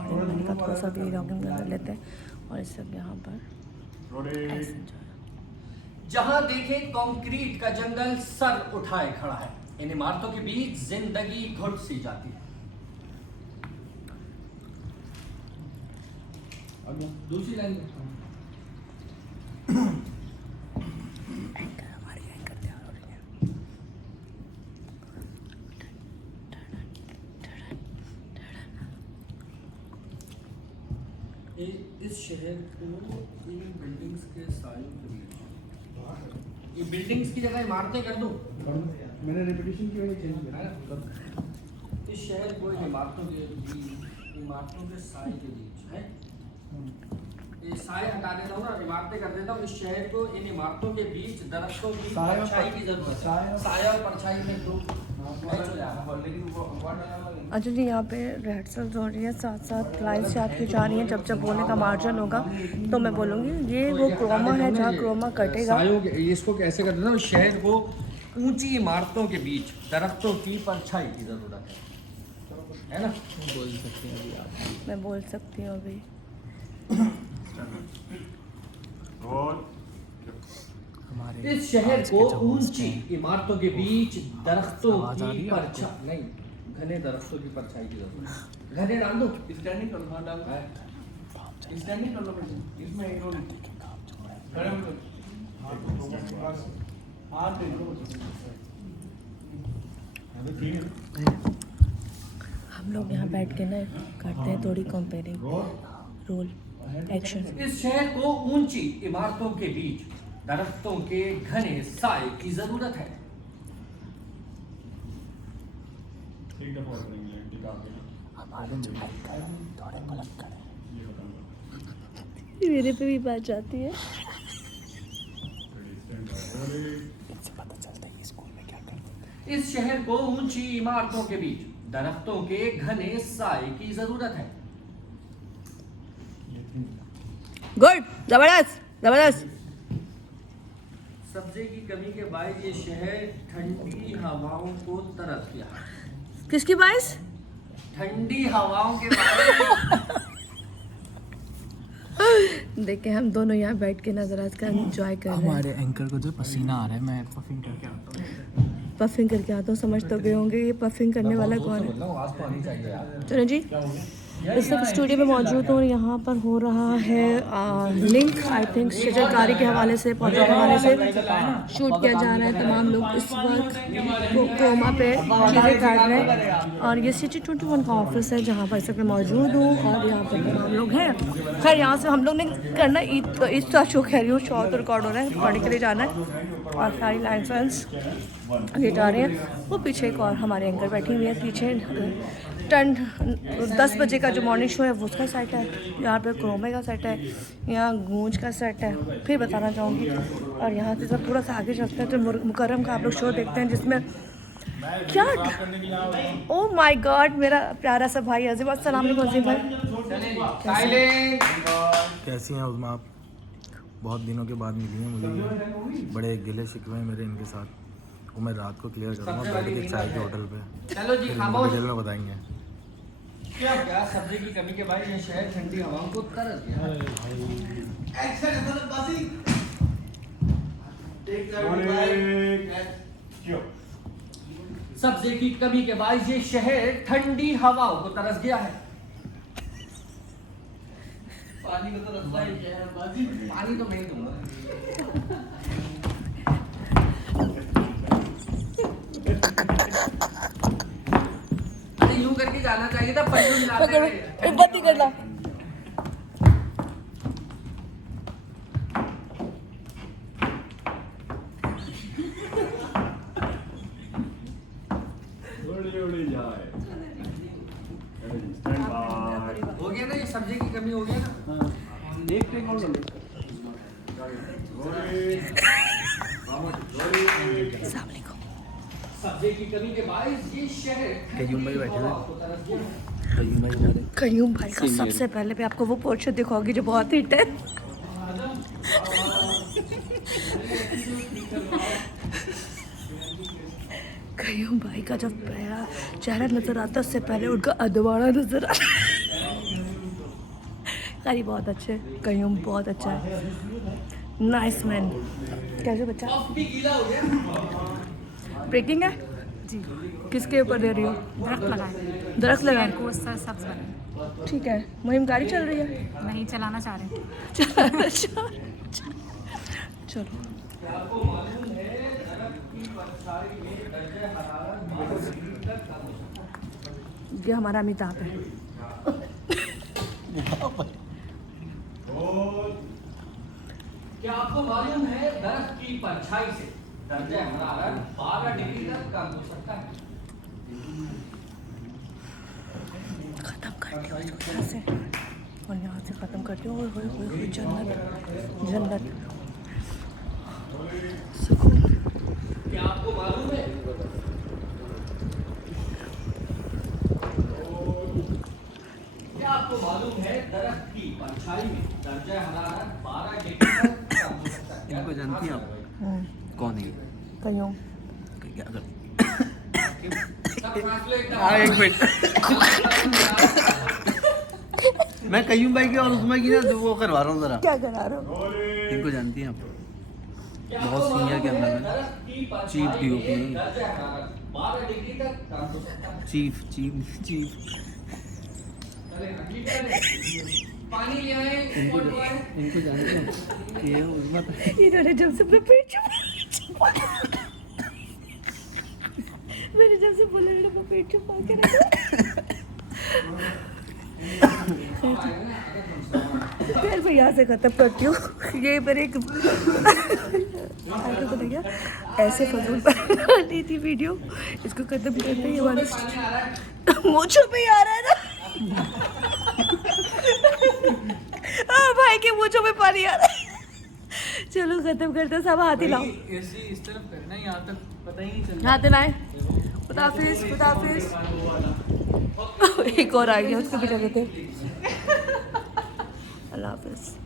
Morning मैंने कहा थोड़ा सा भी रॉकिंग कर लेते हैं और इस सब यहाँ पर जहां देखे कंक्रीट का जंगल सर उठाए खड़ा है, इन इमारतों के बीच जिंदगी घुट सी जाती है। दूसरी लाइन इस शहर को इन बिल्डिंग्स के सायों के बीच, ये बिल्डिंग्स की जगह इमारतें कर दूं, मैंने रेपुटेशन की वजह चेंज किया। इस शहर को इन इमारतों के साय के बीच है, ये साय हटा देता हूँ ना, इमारतें कर देता हूँ। इस शहर को इन इमारतों के बीच दरख्तों की परछाई की जरूरत है, साया और परछाई में तो अच्छा जी, यहाँ पे रिहर्सल्स हो रही है, साथ साथ लाइन्स याद की जा रही हैं। जब जब बोलने का मार्जिन होगा तो मैं बोलूँगी ये वो क्रोमा है जहाँ क्रोमा कटेगा। इसको कैसे कर देता हूँ, शहर को ऊंची इमारतों के बीच दरख्तों की परछाई की जरूरत है ना? बोल सकते हैं अभी आप, मैं बोल सकती हूँ अभी। इस शहर को ऊंची इमारतों के बीच दरख्तों की परछाई नहीं, घने दरख्तों की परछाई की जरूरत है। घने डाल दो, स्टैंडिंग कर लो, हाँ डाल, स्टैंडिंग कर लो, इसमें एक रोल खड़े हो लो, हाथ दे दो। हम लोग यहाँ बैठ के ना करते हैं थोड़ी कंपेयरिंग। Roll action. इस शहर को ऊंची इमारतों के बीच दरख्तों के घने साए की जरूरत है। मेरे पे भी बात जाती है। इस शहर को ऊंची इमारतों के बीच दरख्तों के घने साए की जरूरत है। गुड, जबरदस्त जबरदस्त। सब्जे की कमी के बायस ये शहर ठंडी हवाओं को तरस गया। किसकी बाइस? ठंडी हवाओं के बायस। देखिए हम दोनों यहाँ बैठ के नजर आज का एंजॉय कर रहे हैं। हमारे एंकर को जो पसीना आ रहा है, मैं पफिंग करके आता हूँ। पफिंग करके आता हूँ, समझ तो गए होंगे ये पफिंग करने वाला कौन है। चलो जी, इस वक्त स्टूडियो में मौजूद हूँ और यहाँ पर हो रहा है लिंक, आई थिंक चित्रकारी के हवाले से, पौधों के हवाले से शूट किया जा रहा है। तमाम लोग इस वक्त क्रोमा पे चीज़ें काट रहे हैं और ये सिटी 21 का ऑफिस है जहाँ पर इस वक्त मैं मौजूद हूँ और यहाँ पर तमाम लोग हैं। खैर यहाँ से हम लोग ने करना ईद का शो, कह रही हूँ, शो तो रिकॉर्ड हो रहा है, रिकॉर्डिंग के लिए जाना है और सारी लाइसेंस ये जा रहे हैं। वो पीछे एक और हमारे एंकर बैठी हुई है, पीछे 10 बजे का जो मॉर्निंग शो है वो उसका सेट है, यहाँ पे क्रोमे का सेट है, यहाँ गूंज का सेट है, फिर बताना चाहूँगी। और यहाँ से जब थोड़ा सा आगे चलते हैं तो मुकर्रम का आप लोग शो देखते हैं जिसमें क्या, ओह माय गॉड, मेरा प्यारा सा भाई अजीम, अस्सलाम वालेकुम अजीम भाई। कैसी हैं उज़मा आप? बहुत दिनों के बाद मिली हैं मुझे, बड़े गिले शिकवे हैं मेरे इनके साथ, वो मैं रात को क्लियर करूँगा बैठ के चाय के होटल पे। चलो जी, डिटेल में बताएंगे। क्या सब्जी की कमी के बाद ये शहर ठंडी हवाओं को तरस गया। सब्जी की कमी के बाद ये शहर ठंडी हवाओं को तरस गया है। पानी को तो रखता ही है, पानी तो मैं दूंगा। यूं करके जाना चाहिए था, पल्लू मिलाते बत्ती कर ला। हो गया ना, ये सब्जी की कमी हो गया ना। एक टेक और लो। सब्जी की कमी के बायस ये शहर कयूम भाई बैठे हैं। कयूम भाई का सबसे पहले मैं आपको वो पोर्शन दिखाऊंगी जो बहुत हिट है। कयूम भाई का जब पहला चेहरा नजर आता है उससे पहले उनका अदवाड़ा नजर आता है। कारी बहुत अच्छे, कयूम बहुत अच्छा है, नाइस मैन। कैसे बच्चा? कफ भी गीला हो गया। ब्रेकिंग है जी, किसके ऊपर दे रही हो? दरख्त लगाए, दरख्त लगाए, को सब्ज बने। ठीक है। मुहिम गाड़ी चल रही है। नहीं चलाना चाह रहे। चलो आपको मालूम है दरख्त की परछाई में दर्जे हरारत 12 डिग्री तक कम हो सकता है। ये हमारा अमिताभ है। क्या आपको मालूम है दरख्त की परछाई से दर्जे हरारत 12 डिग्री तक कम हो सकता है। ख़त्म करती हूँ इसको यहाँ से, और यहाँ से ख़त्म करती हूँ। ओए होए होए होए, जन्नत जन्नत, सुकून। क्या आपको मालूम है दरख्त की परछाई में दर्जा हरारत 12 डिग्री तक कम हो सकता है। इनको जानती हैं आप? कौन है ये? कयूं क्या कर सब सांस लो एकदम। हाँ, एक मिनट। मैं कयूम भाई की और उस्मा की ना वो करवा रहा हूँ जरा। क्या करा रहे हो? इनको जानती हैं आप? बहुत senior camera man, chief DOP, chief chief chief. पानी ले आए। इनको जानते हैं? ये उस्मा इन्होंने जब से मैं पेट छुपा, मैंने जब से बोला ना मैं पेट छुपा के रखा। फिर मैं यहाँ से खत्म करती हूँ। ये मेरे एक तो भैया ऐसे फजूल बनानी थी वीडियो, इसको खत्म करते ही हमारे मूंछों पे ही आ रहा है ना। भाई के मूंछों में पानी आ रहा है। चलो खत्म करते हैं, सब हाथ हिलाओ। इस तरफ करना है, यहाँ तक पता ही नहीं चलता। हाथ हिलाए। खुदाफिज खुदाफिज। एक और आ गया, उसको भी लगे थे। अल्लाह हाफिज।